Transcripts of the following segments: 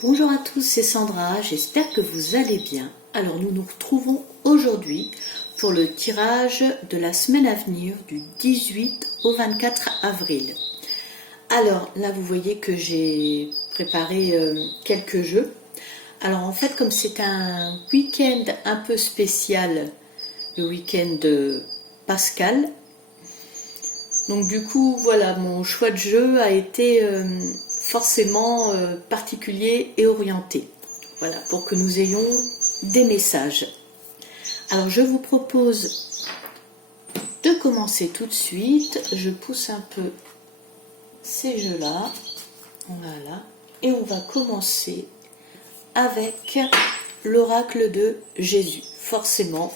Bonjour à tous, c'est Sandra, j'espère que vous allez bien. Alors nous nous retrouvons aujourd'hui pour le tirage de la semaine à venir du 18 au 24 avril. Alors là vous voyez que j'ai préparé quelques jeux. Alors en fait comme c'est un week-end un peu spécial, le week-end de Pascal, donc du coup voilà mon choix de jeu a été forcément particulier et orienté. Voilà, pour que nous ayons des messages. Alors je vous propose de commencer tout de suite. Je pousse un peu ces jeux-là. Voilà. Et on va commencer avec l'oracle de Jésus. Forcément,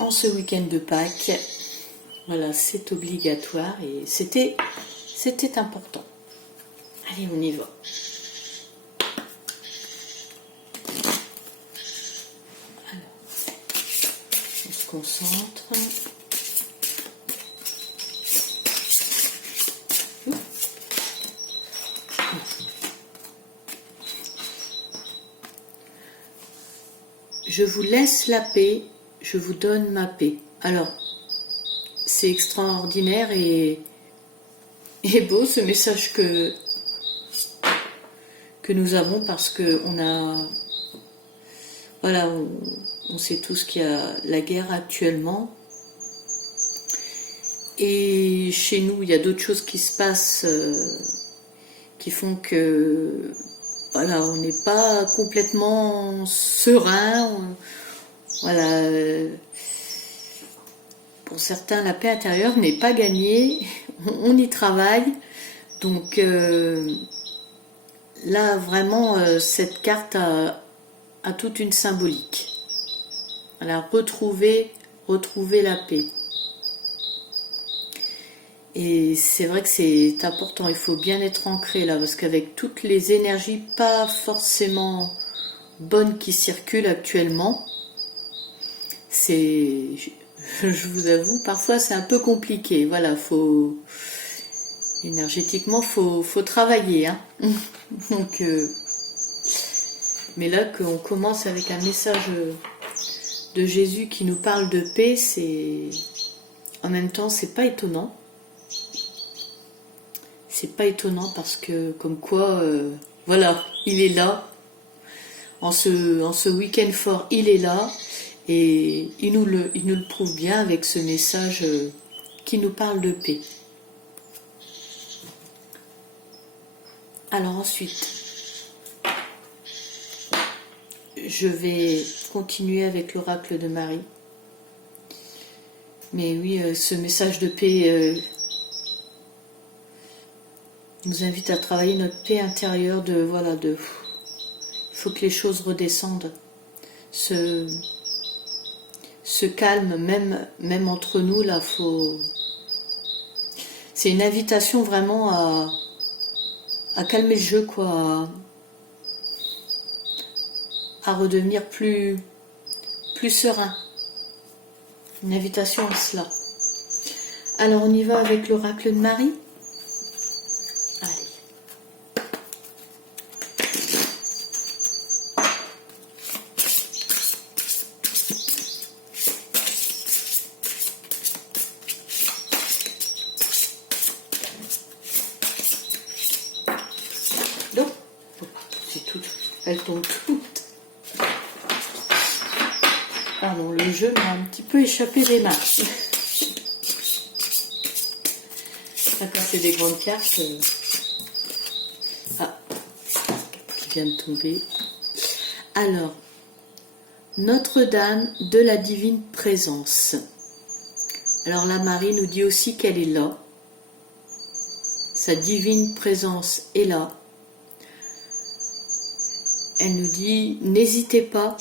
en ce week-end de Pâques, voilà, c'est obligatoire et c'était important. Allez, on y va. Alors, on se concentre. Je vous laisse la paix, je vous donne ma paix. Alors, c'est extraordinaire et beau ce message que nous avons parce que on sait tous qu'il y a la guerre actuellement et chez nous il y a d'autres choses qui se passent qui font que voilà, on n'est pas complètement serein. Voilà, pour certains, la paix intérieure n'est pas gagnée. On y travaille. Donc là, vraiment, cette carte a toute une symbolique. Voilà, retrouver la paix. Et c'est vrai que c'est important, il faut bien être ancré là, parce qu'avec toutes les énergies pas forcément bonnes qui circulent actuellement, je vous avoue, parfois c'est un peu compliqué. Voilà, énergétiquement, faut travailler. Hein. Donc, mais là, qu'on commence avec un message de Jésus qui nous parle de paix, en même temps, c'est pas étonnant. C'est pas étonnant parce que, comme quoi, voilà, il est là. En ce week-end fort, il est là. Et il nous le prouve bien avec ce message qui nous parle de paix. Alors ensuite, je vais continuer avec l'oracle de Marie. Mais oui, ce message de paix nous invite à travailler notre paix intérieure il faut que les choses redescendent. Ce calme, même entre nous, là, c'est une invitation vraiment à calmer le jeu, quoi, à redevenir plus serein. Une invitation à cela. Alors on y va avec l'oracle de Marie. Elles tombent toutes. Pardon, le jeu m'a un petit peu échappé des mains. D'accord, c'est des grandes cartes. Ah, qui vient de tomber. Alors, Notre-Dame de la Divine Présence. Alors la Marie nous dit aussi qu'elle est là. Sa divine présence est là. Elle nous dit, n'hésitez pas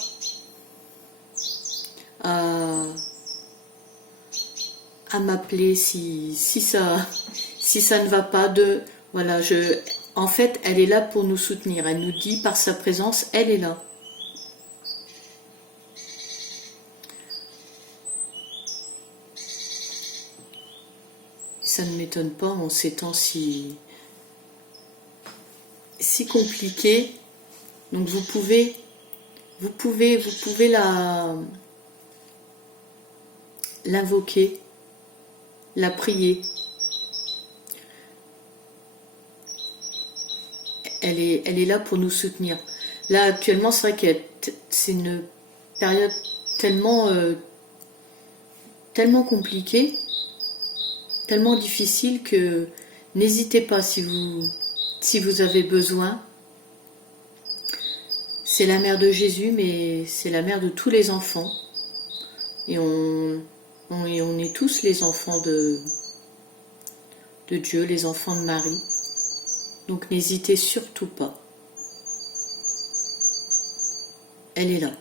à m'appeler si ça ne va pas. En fait, elle est là pour nous soutenir. Elle nous dit, par sa présence, elle est là. Ça ne m'étonne pas en ces temps si si compliquée. Donc vous pouvez l'invoquer, la prier. Elle est là pour nous soutenir. Là actuellement, c'est vrai que c'est une période tellement compliquée, tellement difficile que n'hésitez pas si vous avez besoin. C'est la mère de Jésus, mais c'est la mère de tous les enfants. Et on est tous les enfants de Dieu, les enfants de Marie. Donc n'hésitez surtout pas. Elle est là.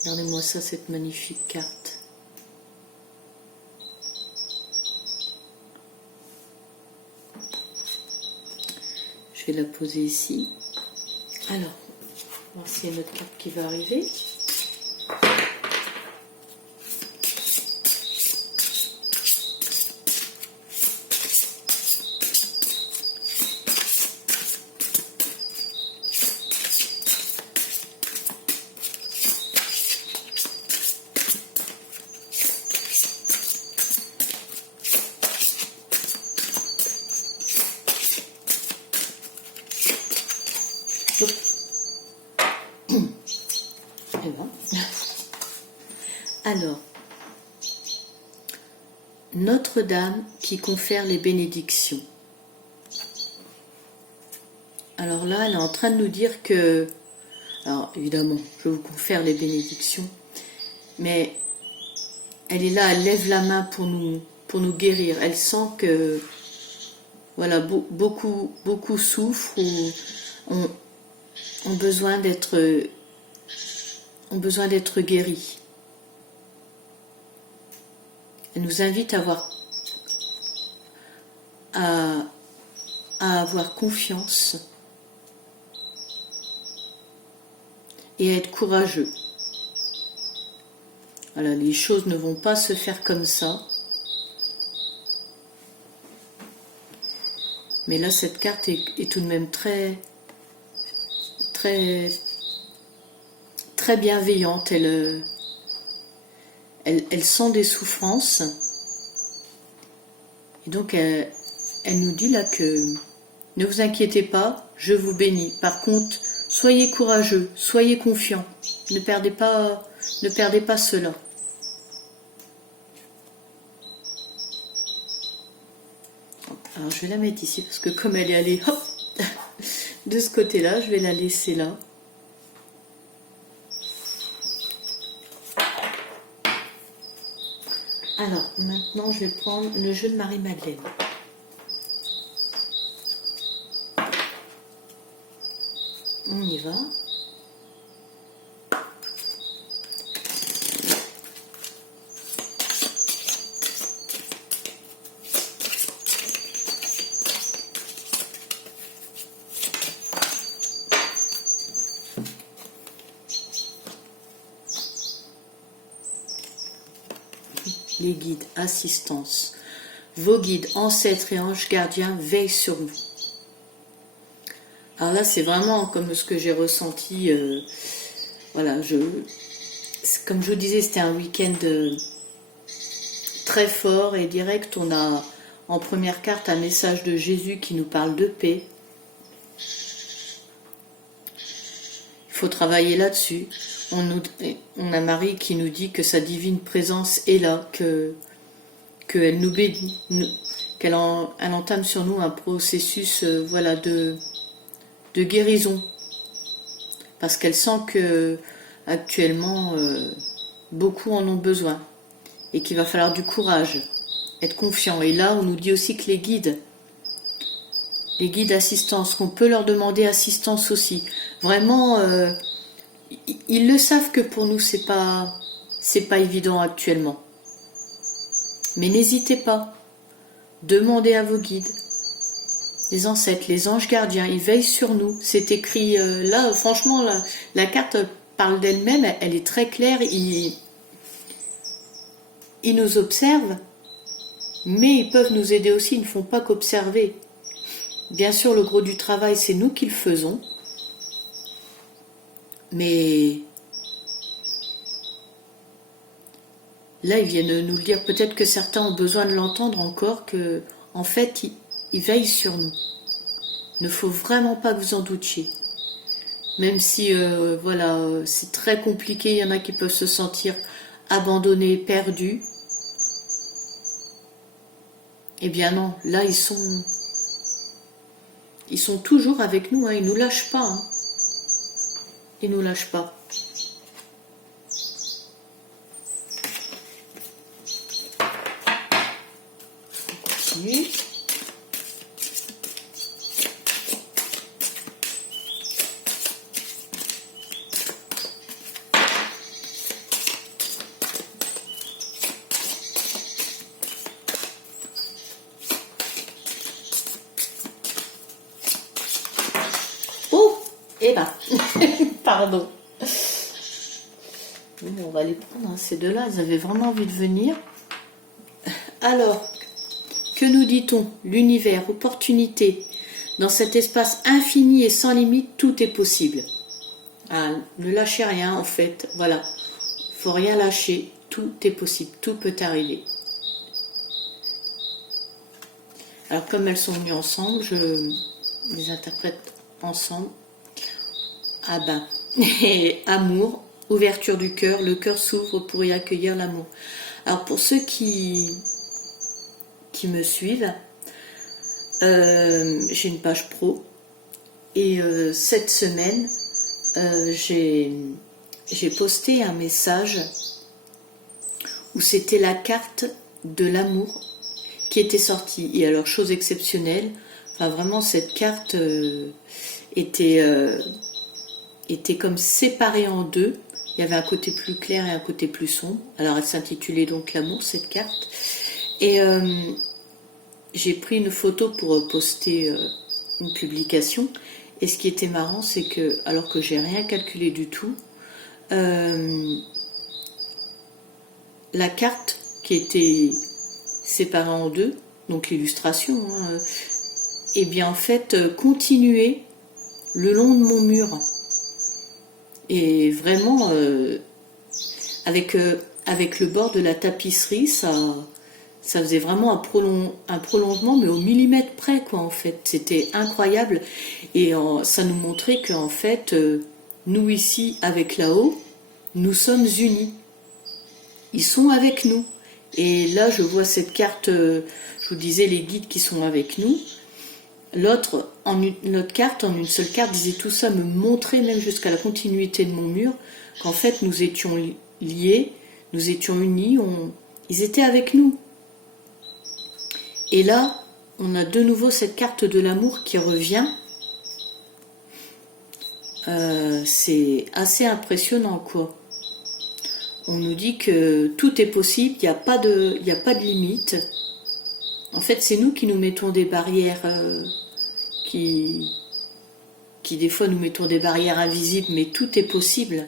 Regardez-moi ça, cette magnifique carte. Je vais la poser ici. Alors, on va voir s'il y a une autre carte qui va arriver. Alors, Notre-Dame qui confère les bénédictions. Alors là, elle est en train de nous dire que, alors évidemment, je vous confère les bénédictions, mais elle est là, elle lève la main pour nous guérir. Elle sent que, voilà, beaucoup souffrent ou ont besoin d'être guéris. Elle nous invite à avoir confiance et à être courageux. Voilà, les choses ne vont pas se faire comme ça. Mais là, cette carte est tout de même très bienveillante. Elle sent des souffrances. Et donc, elle nous dit là que ne vous inquiétez pas, je vous bénis. Par contre, soyez courageux, soyez confiants. Ne perdez pas cela. Alors, je vais la mettre ici parce que comme elle est allée hop, de ce côté-là, je vais la laisser là. Alors, maintenant, je vais prendre le jeu de Marie-Madeleine. On y va. Les guides, assistance. Vos guides, ancêtres et anges gardiens veillent sur nous. Alors là, c'est vraiment comme ce que j'ai ressenti. Voilà, comme je vous disais, c'était un week-end très fort et direct. On a en première carte un message de Jésus qui nous parle de paix. Il faut travailler là-dessus. On a Marie qui nous dit que sa divine présence est là, qu'elle nous bénit, qu'elle entame sur nous un processus voilà, de guérison. Parce qu'elle sent que actuellement beaucoup en ont besoin et qu'il va falloir du courage, être confiant. Et là, on nous dit aussi que les guides assistance, qu'on peut leur demander assistance aussi. Vraiment, ils le savent que pour nous, c'est pas évident actuellement. Mais n'hésitez pas, demandez à vos guides, les ancêtres, les anges gardiens, ils veillent sur nous. C'est écrit là, franchement, la carte parle d'elle-même, elle est très claire. Ils nous observent, mais ils peuvent nous aider aussi, ils ne font pas qu'observer. Bien sûr, le gros du travail, c'est nous qui le faisons. Mais là, ils viennent nous le dire. Peut-être que certains ont besoin de l'entendre encore, que en fait, ils veillent sur nous. Il ne faut vraiment pas que vous en doutiez. Même si, voilà, c'est très compliqué, il y en a qui peuvent se sentir abandonnés, perdus. Eh bien non, là, ils sont toujours avec nous, hein, ils ne nous lâchent pas. Hein. Ils ne nous lâchent pas. On continue. Eh ben, pardon. Bon, on va les prendre, hein, ces deux-là, ils avaient vraiment envie de venir. Alors, que nous dit-on? L'univers, opportunité. Dans cet espace infini et sans limite, tout est possible. Ah, ne lâchez rien, en fait. Voilà. Faut rien lâcher. Tout est possible. Tout peut arriver. Alors, comme elles sont venues ensemble, je les interprète ensemble. Ah ben, amour, ouverture du cœur, le cœur s'ouvre pour y accueillir l'amour. Alors pour ceux qui me suivent, j'ai une page pro et cette semaine, j'ai posté un message où c'était la carte de l'amour qui était sortie. Et alors, chose exceptionnelle, enfin vraiment cette carte était comme séparée en deux. Il y avait un côté plus clair et un côté plus sombre. Alors elle s'intitulait donc l'amour, cette carte. Et j'ai pris une photo pour poster une publication. Et ce qui était marrant, c'est que, alors que j'ai rien calculé du tout, la carte qui était séparée en deux, donc l'illustration, hein, et bien en fait continuait le long de mon mur. Et vraiment, avec le bord de la tapisserie, ça faisait vraiment un prolongement, mais au millimètre près, quoi, en fait. C'était incroyable. Et ça nous montrait qu'en fait, nous ici, avec là-haut, nous sommes unis. Ils sont avec nous. Et là, je vois cette carte, je vous disais les guides qui sont avec nous. L'autre carte, en une seule carte, disait tout ça, me montrait même jusqu'à la continuité de mon mur, qu'en fait nous étions liés, nous étions unis, ils étaient avec nous. Et là, on a de nouveau cette carte de l'amour qui revient. C'est assez impressionnant, quoi. On nous dit que tout est possible, il n'y a pas de limite. En fait, c'est nous qui nous mettons des barrières, qui des fois nous mettons des barrières invisibles, mais tout est possible.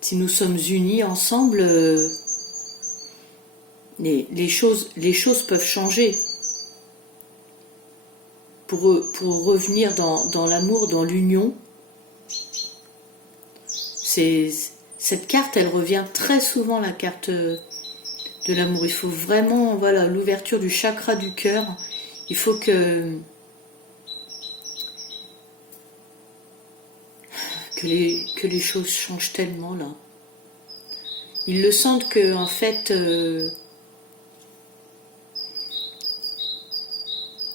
Si nous sommes unis ensemble, les choses peuvent changer. Pour revenir dans l'amour, dans l'union, cette carte, elle revient très souvent, la carte de l'amour. Il faut vraiment, voilà, l'ouverture du chakra du cœur. Il faut que les choses changent tellement, là. Ils le sentent que, en fait,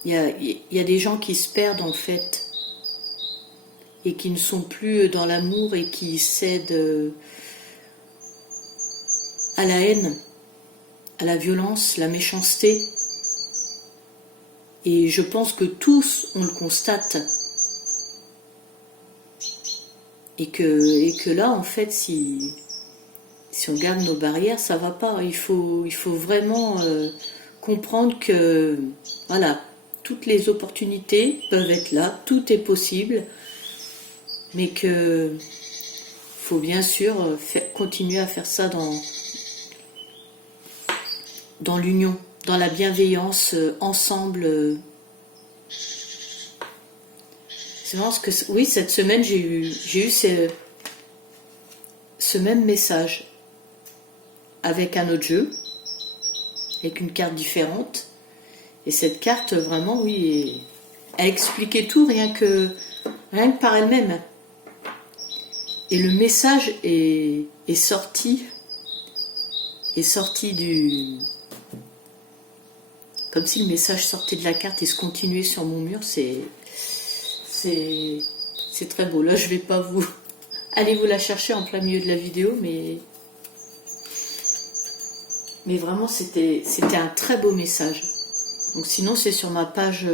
il y a des gens qui se perdent, en fait, et qui ne sont plus dans l'amour et qui cèdent à la haine, à la violence, la méchanceté. Et je pense que tous, on le constate. Et que là, en fait, si on garde nos barrières, ça va pas. Il faut vraiment comprendre que, voilà, toutes les opportunités peuvent être là, tout est possible, mais que faut bien continuer à faire ça dans l'union, dans la bienveillance ensemble. C'est vraiment ce que... Oui, cette semaine, j'ai eu ce même message avec un autre jeu, avec une carte différente. Et cette carte, vraiment, oui, elle expliquait tout rien que par elle-même. Et le message est sorti du... Comme si le message sortait de la carte et se continuait sur mon mur. C'est très beau. Là, je vais pas vous... Allez vous la chercher en plein milieu de la vidéo, mais vraiment, c'était un très beau message. Donc sinon, c'est sur ma page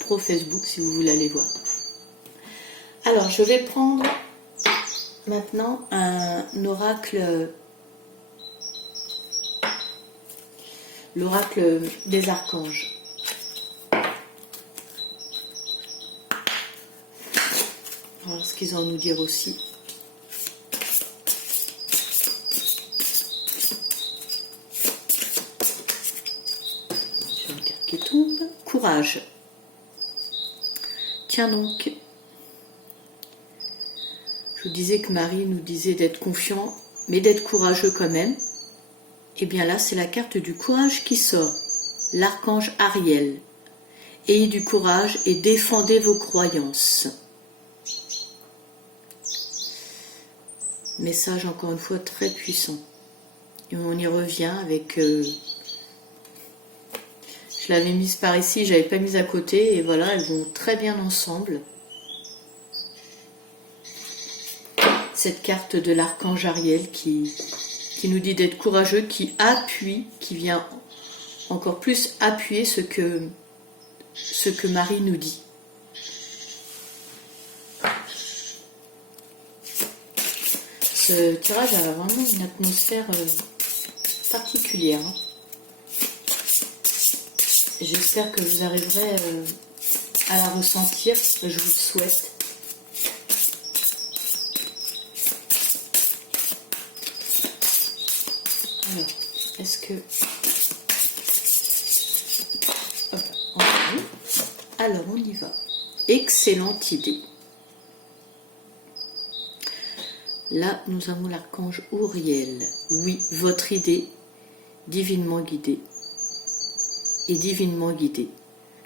pro Facebook, si vous voulez aller voir. Alors, je vais prendre maintenant l'oracle des archanges. Voilà ce qu'ils ont à nous dire aussi. J'ai une carte qui tombe. Courage. Tiens donc. Je vous disais que Marie nous disait d'être confiant, mais d'être courageux quand même. Et bien là, c'est la carte du courage qui sort. L'archange Ariel. Ayez du courage et défendez vos croyances. Message encore une fois très puissant. Et on y revient avec... je l'avais mise par ici, j'avais pas mise à côté. Et voilà, elles vont très bien ensemble. Cette carte de l'archange Ariel qui nous dit d'être courageux, qui appuie, qui vient encore plus appuyer ce que Marie nous dit. Ce tirage a vraiment une atmosphère particulière. Hein. J'espère que vous arriverez à la ressentir, je vous le souhaite. Alors, est-ce que... Hop, alors, on y va. Excellente idée. Là, nous avons l'archange Uriel. Oui, votre idée, divinement guidée. Et divinement guidée.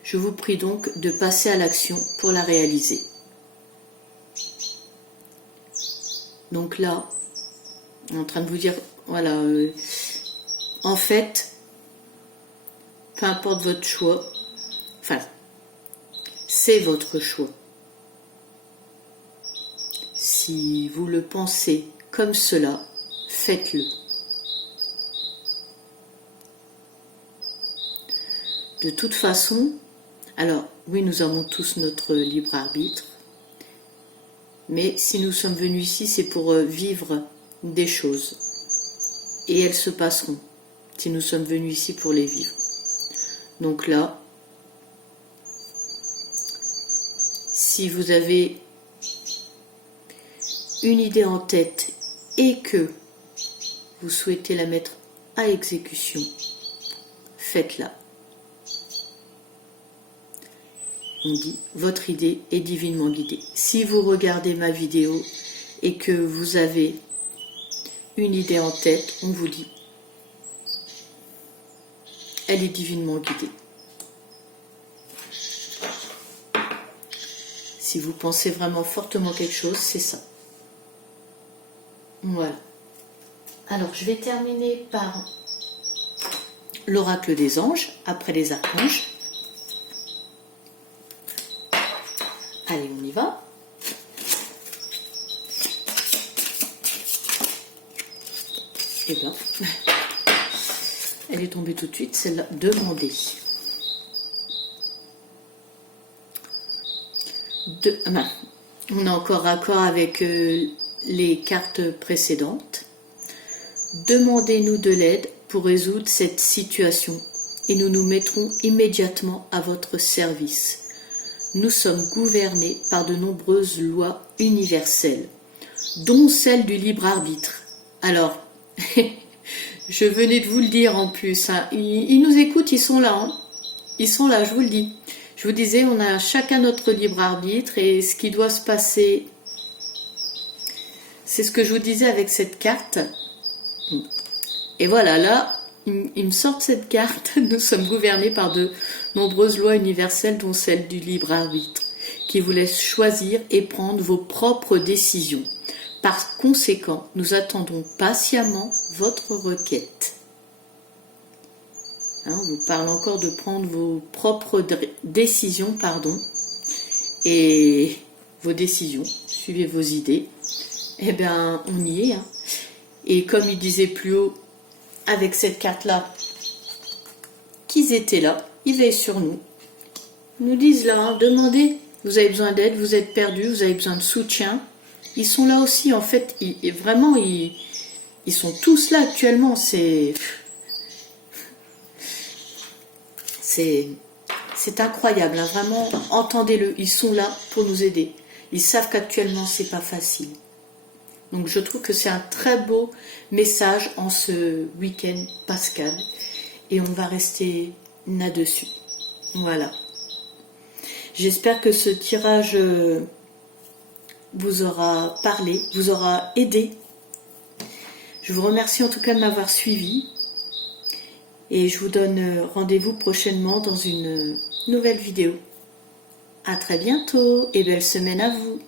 Je vous prie donc de passer à l'action pour la réaliser. Donc là, on est en train de vous dire, voilà, en fait, peu importe votre choix, enfin, c'est votre choix. Si vous le pensez comme cela, faites-le. De toute façon, alors oui, nous avons tous notre libre arbitre, mais si nous sommes venus ici, c'est pour vivre des choses. Et elles se passeront, si nous sommes venus ici pour les vivre. Donc là, si vous avez une idée en tête et que vous souhaitez la mettre à exécution, faites-la. On dit, votre idée est divinement guidée. Si vous regardez ma vidéo et que vous avez une idée en tête, on vous dit, elle est divinement guidée. Si vous pensez vraiment fortement quelque chose, c'est ça. Voilà. Alors, je vais terminer par l'oracle des anges, après les archanges. Allez, on y va. Eh bien, elle est tombée tout de suite, celle-là, demandée. On a encore raccord avec les cartes précédentes. Demandez-nous de l'aide pour résoudre cette situation et nous nous mettrons immédiatement à votre service. Nous sommes gouvernés par de nombreuses lois universelles, dont celle du libre arbitre. Alors, Je venais de vous le dire en plus. Hein. Ils nous écoutent, ils sont là. Hein. Ils sont là, je vous le dis. Je vous disais, on a chacun notre libre arbitre et ce qui doit se passer, c'est ce que je vous disais avec cette carte. Et voilà, là, ils me sortent cette carte. Nous sommes gouvernés par de nombreuses lois universelles, dont celle du libre arbitre, qui vous laisse choisir et prendre vos propres décisions. Par conséquent, nous attendons patiemment votre requête. Hein, on vous parle encore de prendre vos propres décisions, et vos décisions, suivez vos idées. Eh bien, on y est. Hein. Et comme il disait plus haut, avec cette carte-là, qu'ils étaient là, ils veillent sur nous. Ils nous disent là, hein, demandez, vous avez besoin d'aide, vous êtes perdu, vous avez besoin de soutien. Ils sont là aussi, en fait, vraiment, ils sont tous là actuellement. C'est incroyable, hein, vraiment, entendez-le, ils sont là pour nous aider. Ils savent qu'actuellement, c'est pas facile. Donc je trouve que c'est un très beau message en ce week-end pascal. Et on va rester là-dessus. Voilà. J'espère que ce tirage vous aura parlé, vous aura aidé. Je vous remercie en tout cas de m'avoir suivi. Et je vous donne rendez-vous prochainement dans une nouvelle vidéo. À très bientôt et belle semaine à vous.